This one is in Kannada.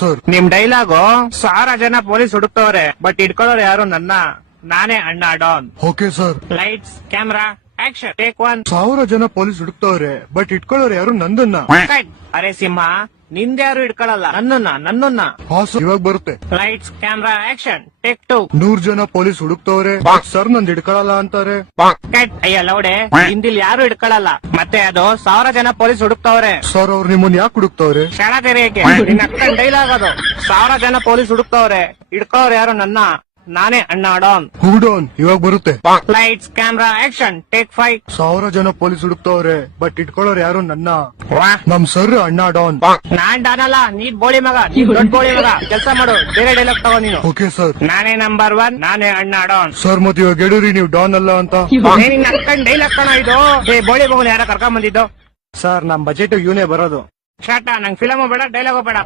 ಸರ್. ನಿಮ್ ಡೈಲಾಗು 1000 ಜನ ಪೊಲೀಸ್ ಹುಡುಕ್ತವ್ರೆ ಬಟ್ ಇಟ್ಕೊಳ್ಳೋರು ಯಾರು ನನ್ನ, ನಾನೇ ಅಣ್ಣ Don. Okay sir. Lights camera action take 1. 1000 ಜನ ಪೊಲೀಸ್ ಹುಡುಕ್ತವ್ರೆ ಬಟ್ ಇಟ್ಕೊಳ್ಳೋರು ಯಾರು ನಂದನ್ನ. ಅರೆ ಸಿಂಹ, ನಿಂದ್ಯಾರು ಇಟ್ಕೊಳ್ಳಲ್ಲ, ನನ್ನನ್ನ. ಹಾ ಸರ್, ಇವಾಗ ಬರುತ್ತೆ. Lights camera action take 2. 100 ಜನ ಪೊಲೀಸ್ ಹುಡುಕ್ತವ್ರೆ ಸರ್ ನಂದ್ ಹಿಡ್ಕೊಳಲ್ಲ ಅಂತಾರೆ. ಅಯ್ಯ ಲೌಡೆ, ಹಿಂದಿಲ್ ಯಾರು ಇಟ್ಕೊಳ್ಳಲ್ಲ, ಮತ್ತೆ ಅದು 1000 ಜನ ಪೊಲೀಸ್ ಹುಡುಕ್ತವ್ರೆ. ಸರ್ ಅವ್ರು ನಿಮ್ಮನ್ ಯಾಕೆ ಹುಡುಕ್ತವ್ರೆ? ಕ್ಷಣ ತೆರೆಯಕ್ಕೆ ನಿನ್ನ ಅಕ್ಕನ್ ಡೈಲಾಗ್ ಅದು. 1000 ಜನ ಪೊಲೀಸ್ ಹುಡುಕ್ತವ್ರೆ, ಇಟ್ಕೊಳ್ಳೋರು ಯಾರು ನನ್ನ, ನಾನೇ ಅಣ್ಣ ಡಾನ್. ಹೂಡೋನ್, ಇವಾಗ ಬರುತ್ತೆ. Lights camera action take 5. 1000 ಜನ ಪೊಲೀಸ್ ಹುಡುಕ್ತವ್ರೆ ಬಟ್ ಇಟ್ಕೊಳ್ಳೋರು ಯಾರು ನನ್ನ, ವಾಹ್, ನಮ್ ಸರ್ ಅಣ್ಣ ಡಾನ್. ನಾನ್ ಡಾನ್ ಅಲ್ಲ, ನೀನ್ ಬೋಳಿ ಮಗ, ದೊಡ್ಡ ಬೋಳಿ ಮಗ. ಕೆಲಸ ಮಾಡು, ಬೇರೆ ಡೈಲಾಗ್ ತಗೋ ನೀನು. Okay sir. ನಾನೇ ನಂಬರ್ 1, ನಾನೇ ಅಣ್ಣ ಡಾನ್. ಸರ್ ಮತ್ತೆ ಇವಾಗ ಹೇಳಿರಿ ನೀವು ಡಾನ್ ಅಲ್ಲ ಅಂತ. ನಿನ್ನ ಅಕ್ಕನ್ ಡೈಲಾಗ್ ಕಣ ಇದು. ಬೋಳಿ ಮಗನ್ ಯಾರ ಕರ್ಕೊಂಡ್ ಬಂದಿದ್ದು? ಸರ್ ನಮ್ ಬಜೆಟ್ ಇವನೇ ಬರೋದು. ಶಾಟ, ನಂಗ್ ಫಿಲಮ್ ಬೇಡ, ಡೈಲಾಗ್ ಬೇಡ.